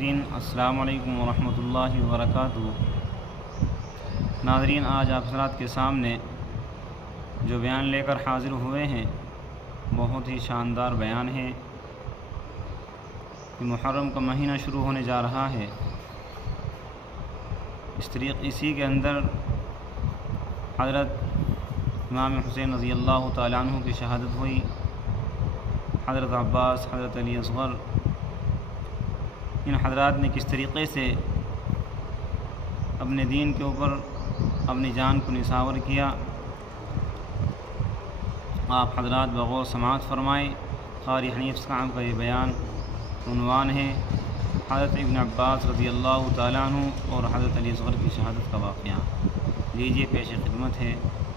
السلام علیکم ورحمۃ اللہ وبرکاتہ۔ ناظرین، آج آپ حضرات کے سامنے جو بیان لے کر حاضر ہوئے ہیں بہت ہی شاندار بیان ہے کہ محرم کا مہینہ شروع ہونے جا رہا ہے۔ اسی کے اندر حضرت امام حسین رضی اللہ تعالیٰ عنہ کی شہادت ہوئی۔ حضرت عباس، حضرت علی اصغر، ان حضرات نے کس طریقے سے اپنے دین کے اوپر اپنی جان کو نثار کیا، آپ حضرات بغور سماعت فرمائیں۔ قاری حنیف صاحب کا یہ بیان عنوان ہے حضرت ابن عباس رضی اللہ تعالیٰ عنہ اور حضرت علی اصغر کی شہادت کا واقعہ۔ لیجیے پیش خدمت ہے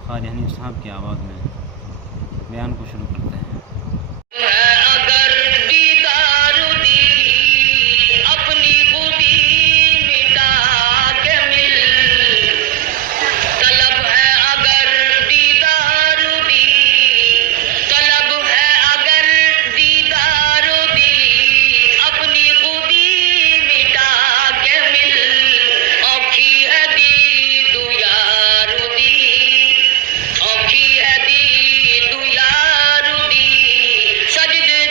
قاری حنیف صاحب کی آواز میں، بیان کو شروع کرتے ہیں۔ سجدے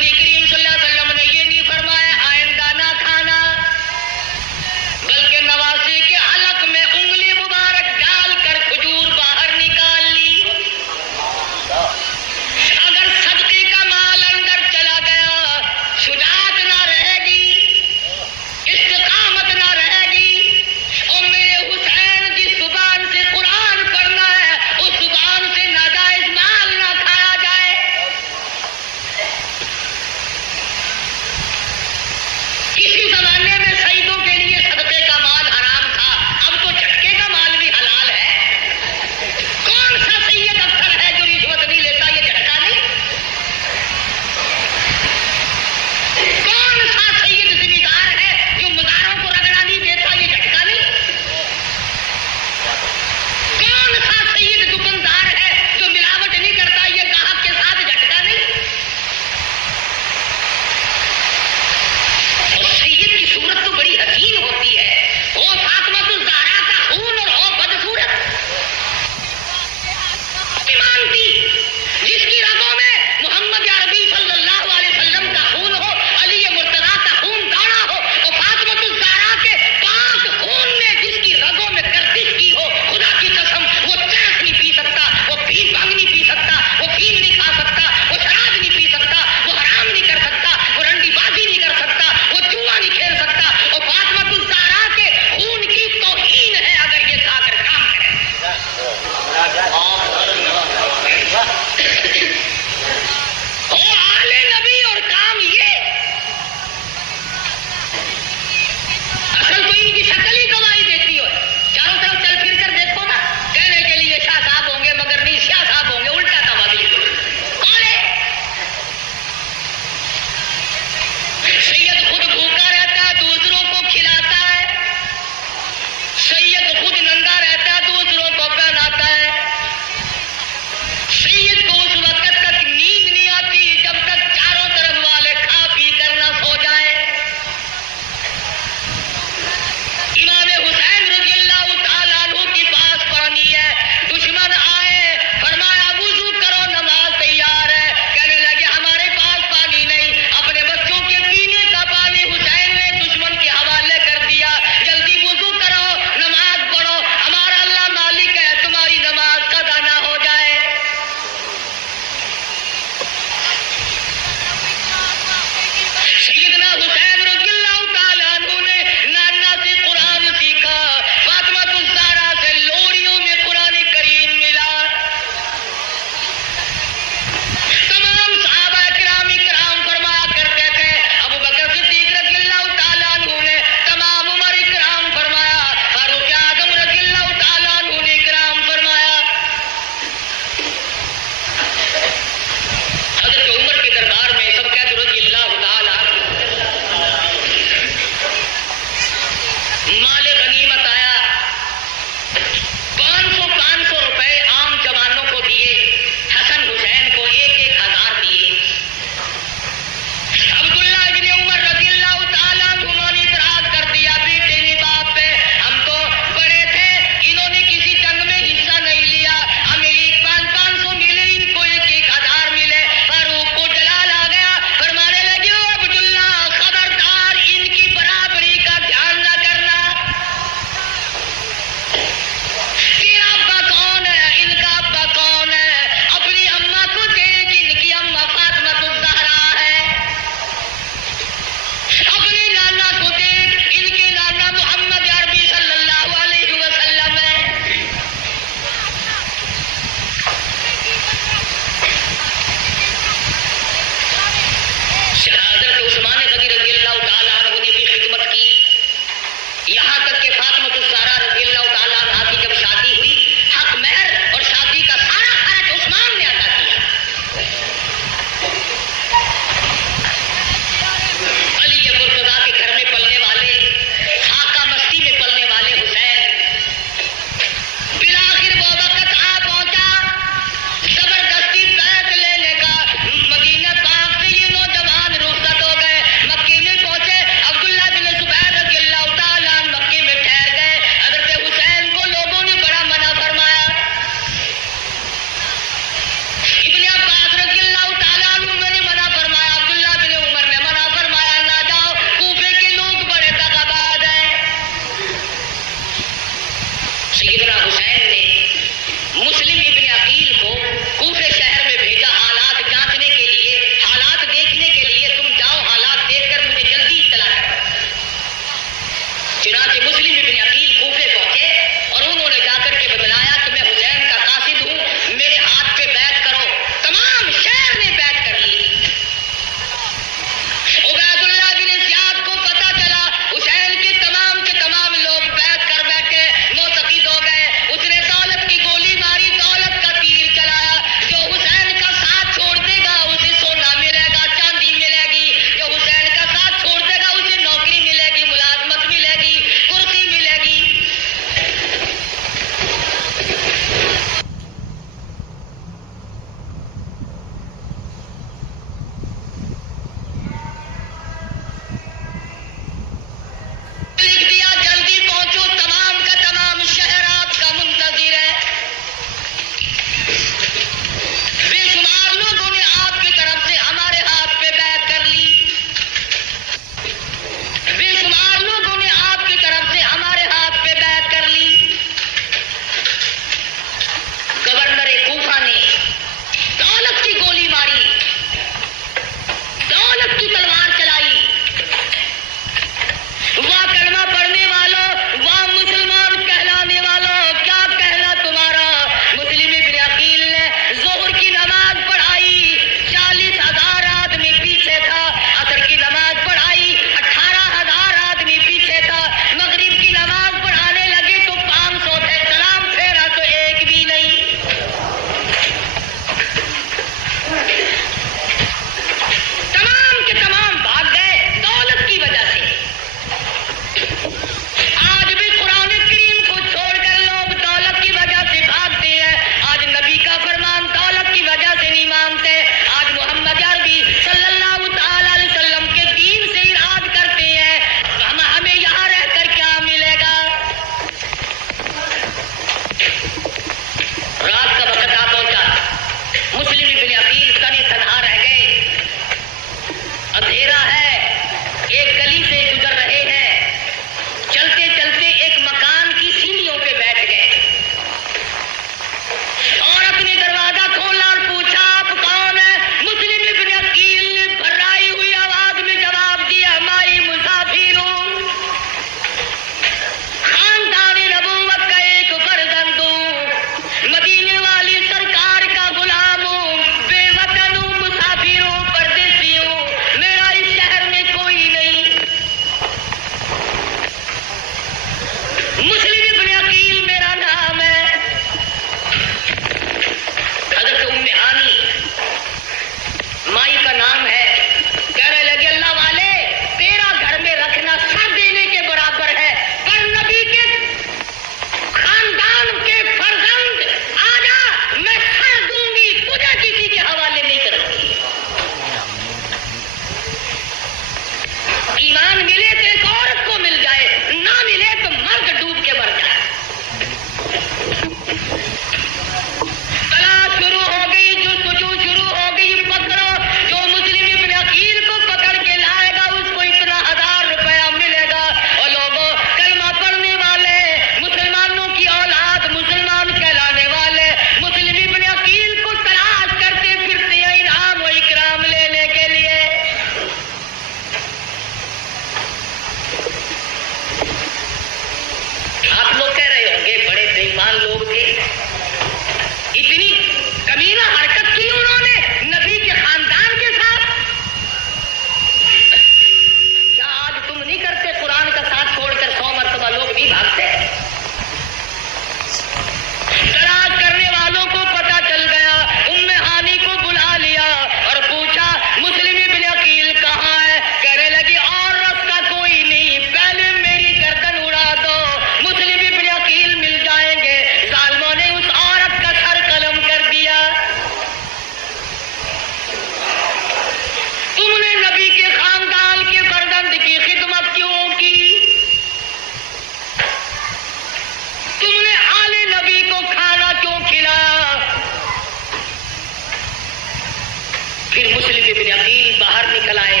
پھر مسلم ابن عقیل باہر نکل آئے،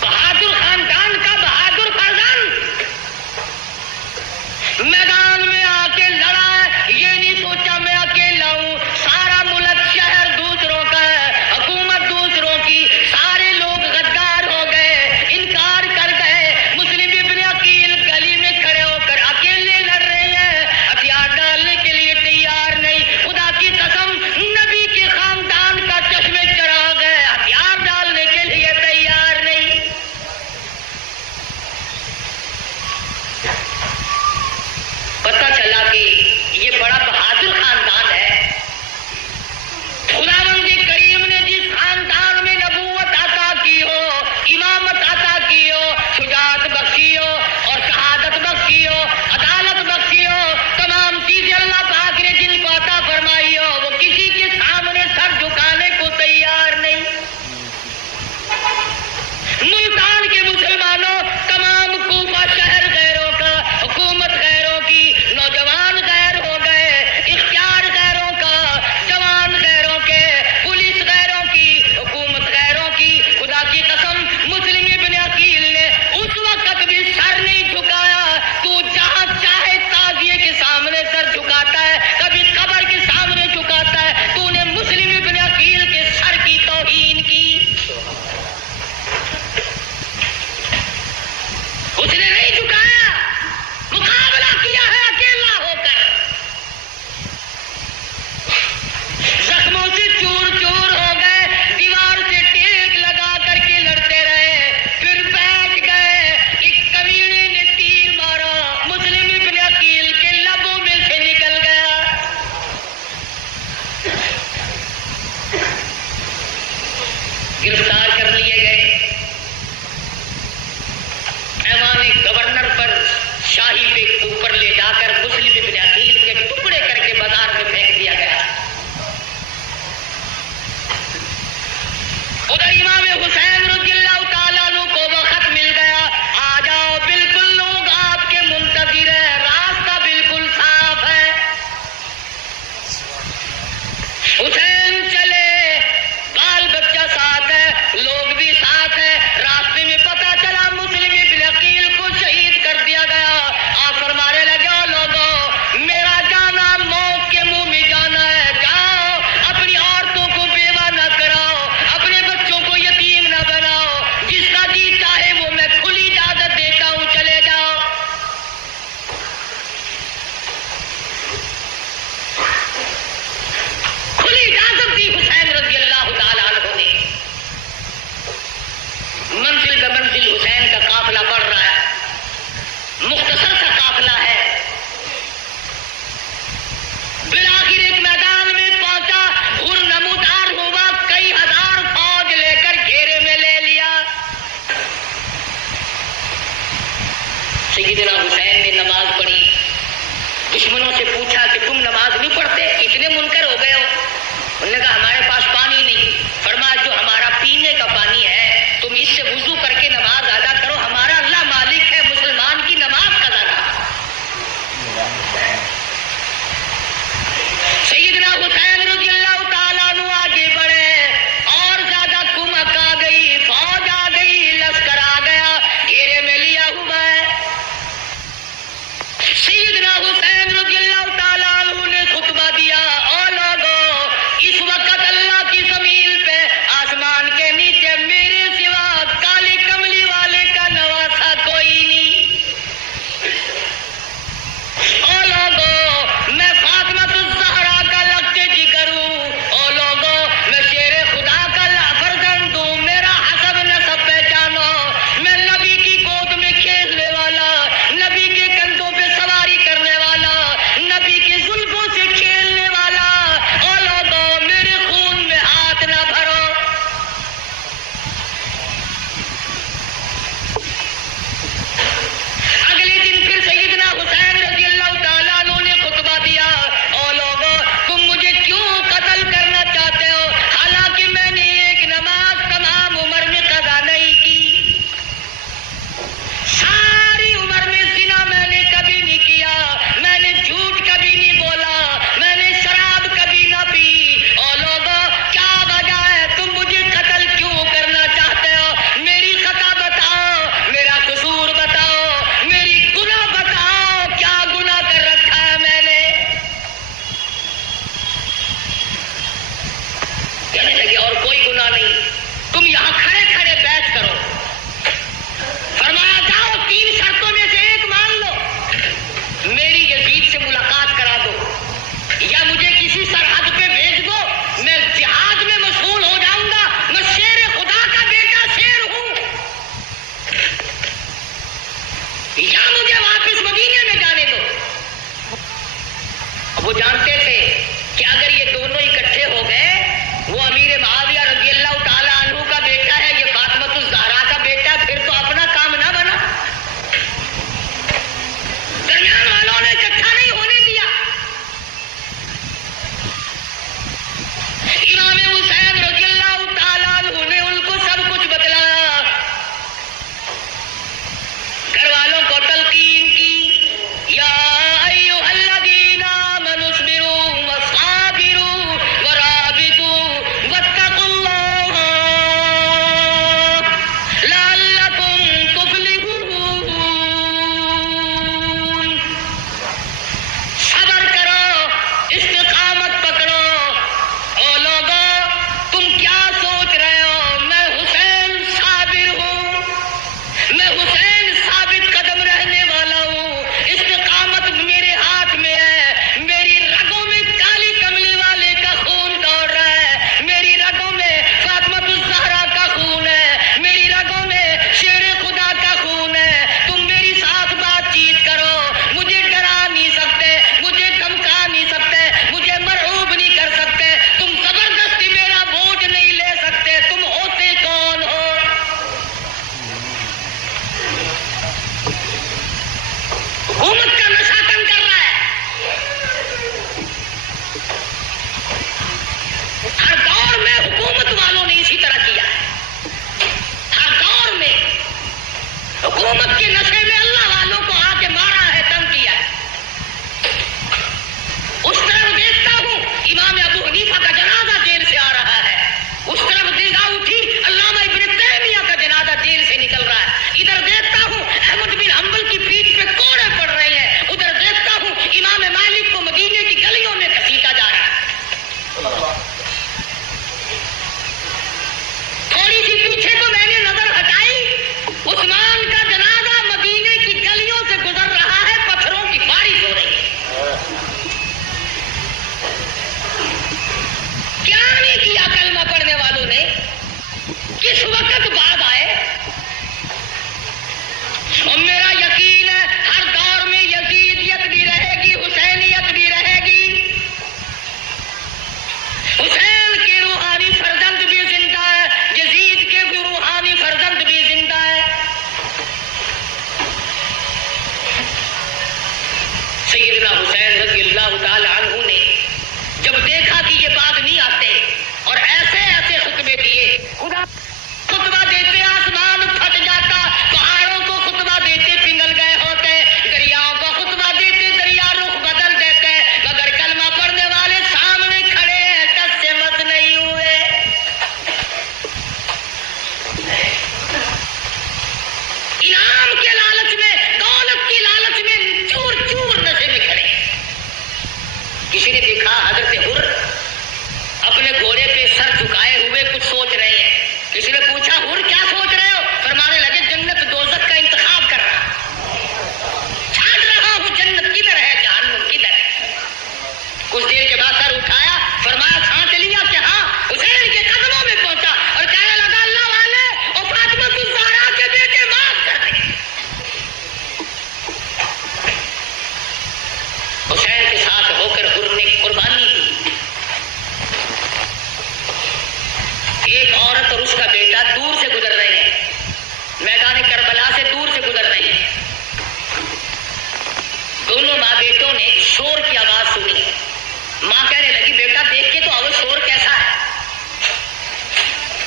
بہادر خاندان کا بہادر فرزند، میدان میں آ کے لڑا ہے، یہ نہیں سوچا میں اکیلا ہوں، سارا ملک شہر دوسروں کا ہے، حکومت دوسروں کی، سارے لوگ غدار ہو گئے، انکار کر گئے، مسلم ابن عقیل گلی میں کھڑے ہو کر اکیلے لڑ رہے ہیں، ہتھیار ڈالنے کے لیے تیار نہیں، خدا کی قسم نبی کے خاندان کا چشمے چراغ ہے، ہتھیار ڈالنے کے لیے تیار نہیں۔ پتہ چلا کہ یہ بڑا بہادر خاندان ہے، خداوند کریم نے جس خاندان میں نبوت عطا کی ہو، امامت عطا کی ہو، شجاعت بخشی ہو اور شہادت بخشی ہو، عدالت بخشی ہو، تمام چیزیں اللہ پاک نے جن کو عطا فرمائی ہو، وہ کسی کے سامنے سر جھکانے کو تیار نہیں۔ ملتان کے مسلمانوں، تمام کوفہ شہر غیروں کا، حکومت غیروں کی، نوجوان غیر ہو گئے، اختیار غیروں کا، جوان غیروں کے، پولیس غیروں کی، حکومت غیروں کی، خدا کی قسم مسلم ابن عقیل نے اس وقت بھی سر نہیں جھکایا۔ تو جہاں چاہے تعزیے کے سامنے سر جھکاتا ہے، کبھی قبر کے سامنے جھکاتا ہے، تو نے مسلم ابن عقیل کے سر کی توہین کی، اس نے نہیں جھکایا، مقابلہ کیا ہے اکیلا ہو کر، زخموں سے چور چور ہو گئے، دیوار سے ٹیک لگا کر کے لڑتے رہے، پھر بیٹھ گئے، ایک کمینے نے تیر مارا، مسلم ابن عقیل کے لبوں میں سے نکل گیا، گرفتار کر لیے گئے، ایوان گورنر پر شاہی پہ اوپر لے جا کر مسلم ابن عقیل کے ٹکڑے کر کے بازار میں پھینک دیا گیا۔ ادھر امام حسین رضی اللہ تعالیٰ عنہ کو وقت مل گیا، آ جاؤ، بالکل لوگ آپ کے منتظر ہیں، راستہ بالکل صاف ہے۔ حسین چلے، بال بچہ ساتھ ہے، لوگ بھی ساتھ ہیں، راستے میں پتہ چلا مسلم ابن عقیل کو شہید کر دیا گیا۔ آپ فرمانے لگے، او لوگوں، میرا جانا موت کے منہ میں جانا ہے، جاؤ، اپنی عورتوں کو بیوہ نہ کراؤ، اپنے بچوں کو یتیم نہ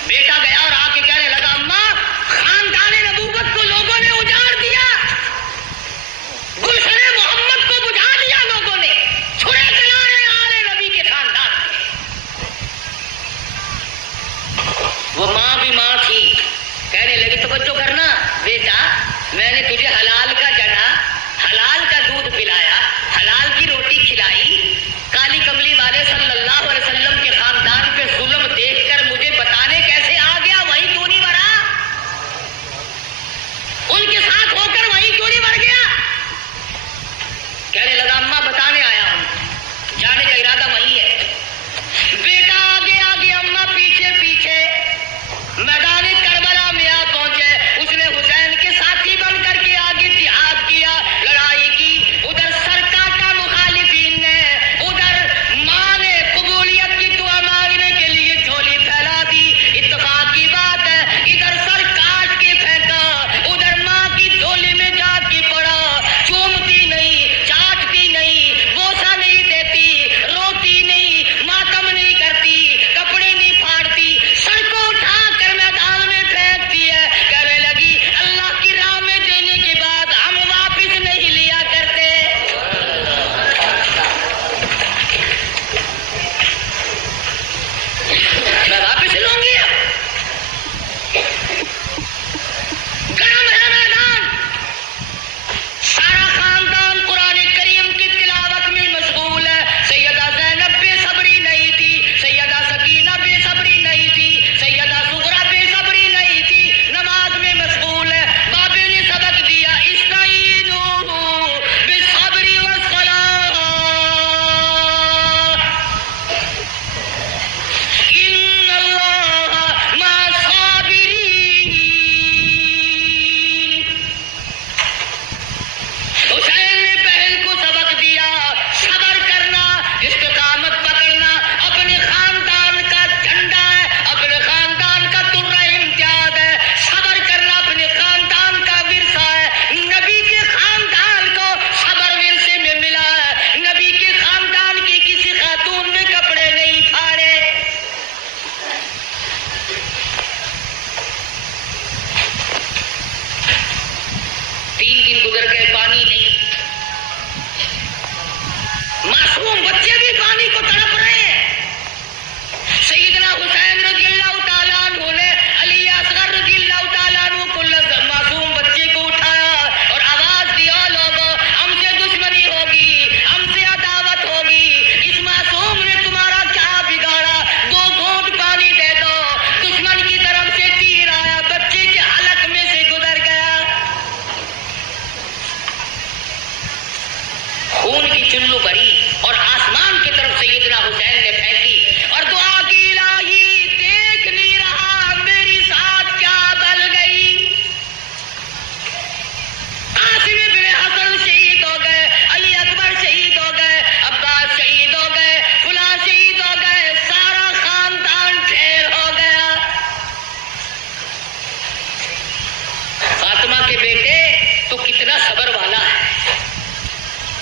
بیٹا گیا اور آ کے کہنے لگا اماں خاندان نبوت کو لوگوں نے اجاڑ دیا، گلشن محمد کو بجھا دیا لوگوں نے، چھڑے چلائے آل نبی کے خاندان میں۔ وہ ماں بھی ماں تھی، کہنے لگی توجہ کرنا بیٹا، میں نے تجھے حلال کا جنا، حلال کا دودھ پلایا، حلال کی روٹی کھلائی، کالی کملی والے صلی اللہ علیہ وسلم کے خاندان پہ ظلم دیکھ کر مجھے بتانے کیسے آ گیا وہیں کیوں نہیں مرا؟ ان کے ساتھ ہو کر وہیں کیوں نہیں مر گیا؟ کہنے لگا اماں بتانے آیا ہوں، جانے کا ارادہ وہیں ہے۔ بیٹا آگے آگے، اماں پیچھے پیچھے، میدان کربلا میں آ پہنچے۔ اس نے حسین کے ساتھی بن کر کے آگے جہاد کیا، لڑائی کی، ادھر سر کاٹا مخالفین نے، ادھر ماں نے قبولیت کی دعا مانگنے کے لیے جھولی پھیلا دی، اتفاق کی بات ہے، ادھر سر کاٹ کے پھینکا، ادھر ماں کی جھولی میں جا کے پڑا، چومتی نہیں، چاٹتی نہیں، بوسا نہیں دیتی، روتی نہیں، ماتم نہیں کرتی، کپڑے نہیں پھاڑتی، سر کو اٹھا کر میدان میں پھینکتی ہے، کہنے لگی اللہ کی راہ میں دینے کے بعد ہم واپس نہیں لیا کرتے۔ میں واپس لوں گی اب، گرم ہے میدان، سارا خاندان قرآن کریم کی تلاوت میں مشغول ہے۔ سیدہ زینب بے صبری نہیں تھی، سیدہ سکینہ بے صبری نہیں تھی، سیدہ سغرا بے صبری نہیں تھی، نماز میں مشغول ہے۔ بابے نے سبق دیا استعینوا بالصبر والصلاۃ ان اللہ مع الصابرین۔ حسین نے بہن کو سبق دیا صبر کرنا، استقامت پکڑنا، اپنے خاندان کا جھنڈا ہے، اپنے خاندان کا ترہ امتیاز ہے، صبر کرنا اپنے خاندان کا ورثہ ہے۔ نبی کے خاندان کو صبر ورثے میں ملا ہے، نبی کے خاندان کی کسی خاتون نے کپڑے نہیں پھاڑے۔ تین دن گزر گئے، پانی نہیں، معصوم بچے بھی پانی کو تڑپ رہے ہیں۔ سیدنا حسین رضی اللہ تعالیٰ عنہ نے علی اصغر رضی اللہ تعالیٰ عنہ کو معصوم بچے کو اٹھایا اور آواز دیا لوگوں ہم سے دشمنی ہوگی، ہم سے عداوت ہوگی، اس معصوم نے تمہارا کیا بگاڑا، 2 گھونٹ پانی دے دو۔ دشمن کی طرف سے تیر آیا، بچے کے حلق میں سے گزر گیا، خون کی چلو بھری اور آسمان کی طرف سیدنا حسین نے پھینکی اور دعا کی الہی دیکھ نہیں رہا میری ساتھ کیا بل گئی۔ قاسم بن حسن شہید ہو گئے، علی اکبر شہید ہو گئے، عباس شہید ہو گئے، فلاں شہید ہو گئے، سارا خاندان ڈھیر ہو گیا۔ فاطمہ کے بیٹے تو کتنا صبر والا ہے،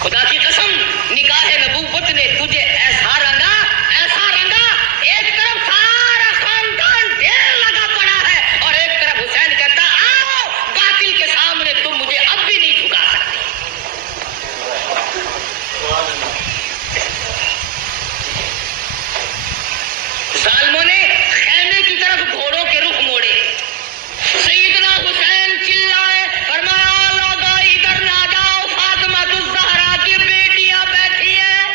خدا کی قسم نکاح نبوت نے تجھے ایسا رنگا، ایسا رنگا، ایک طرف سارا خاندان ڈھیر لگا پڑا ہے اور ایک طرف حسین کہتا آؤ باطل کے سامنے تم مجھے اب بھی نہیں جھکا سکتے۔ ظالموں نے خیمے کی طرف گھوڑوں کے رخ موڑے، سیدنا حسین چلائے، فرمایا لوگوں ادھر نہ جاؤ، فاطمہ الزہرا کی بیٹیاں بیٹھی ہیں۔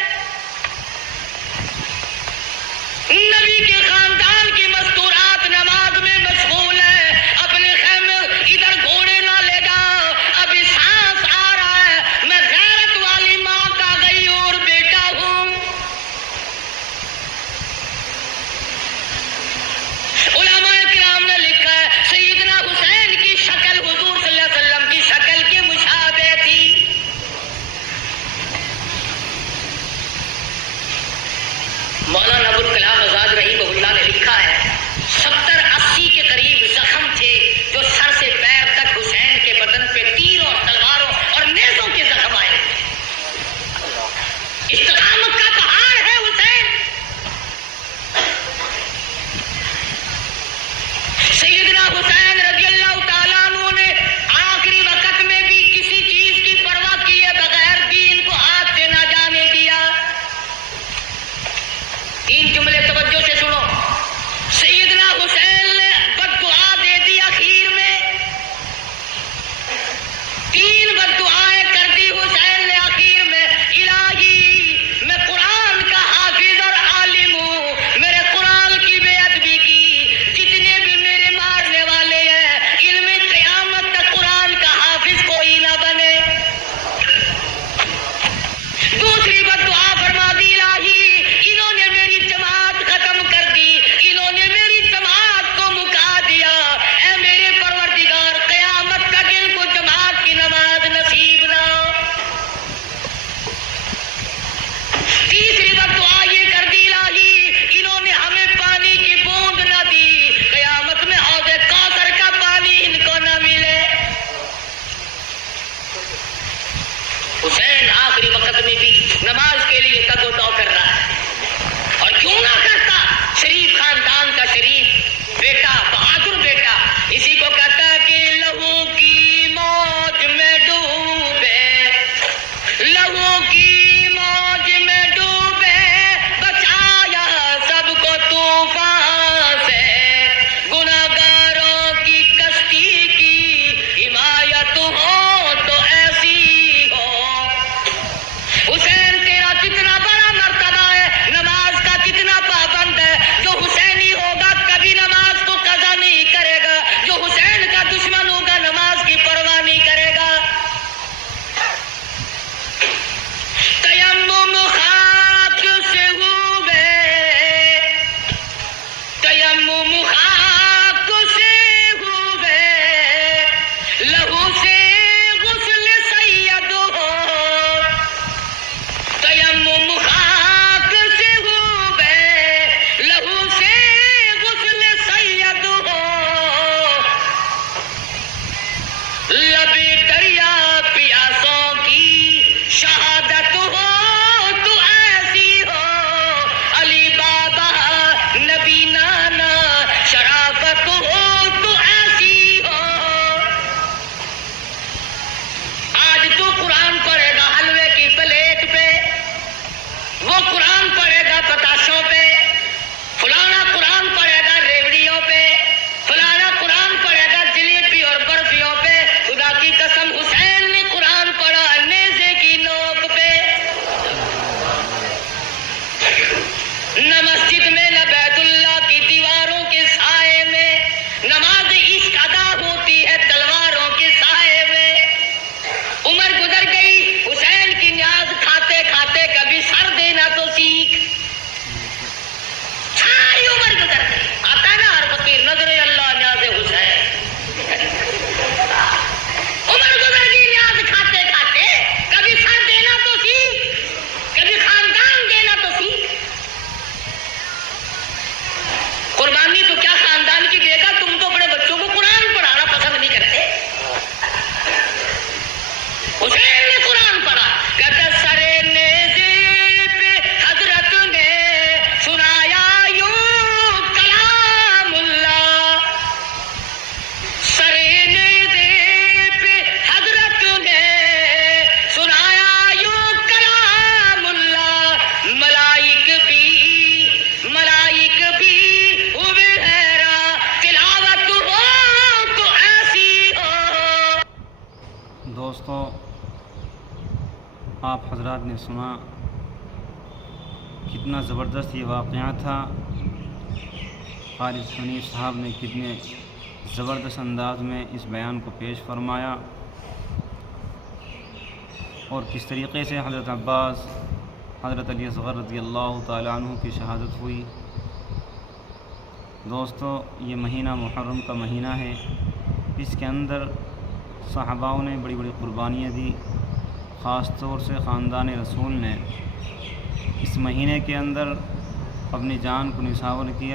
آپ حضرات نے سنا کتنا زبردست یہ واقعہ تھا. خالد حنیف صاحب نے کتنے زبردست انداز میں اس بیان کو پیش فرمایا اور کس طریقے سے حضرت عباس حضرت علی اصغر رضی اللہ تعالیٰ عنہ کی شہادت ہوئی. دوستو، یہ مہینہ محرم کا مہینہ ہے. اس کے اندر صحاباؤں نے بڑی بڑی قربانیاں دی. خاص طور سے خاندان رسول نے اس مہینے کے اندر اپنی جان کو نچھاور کیا.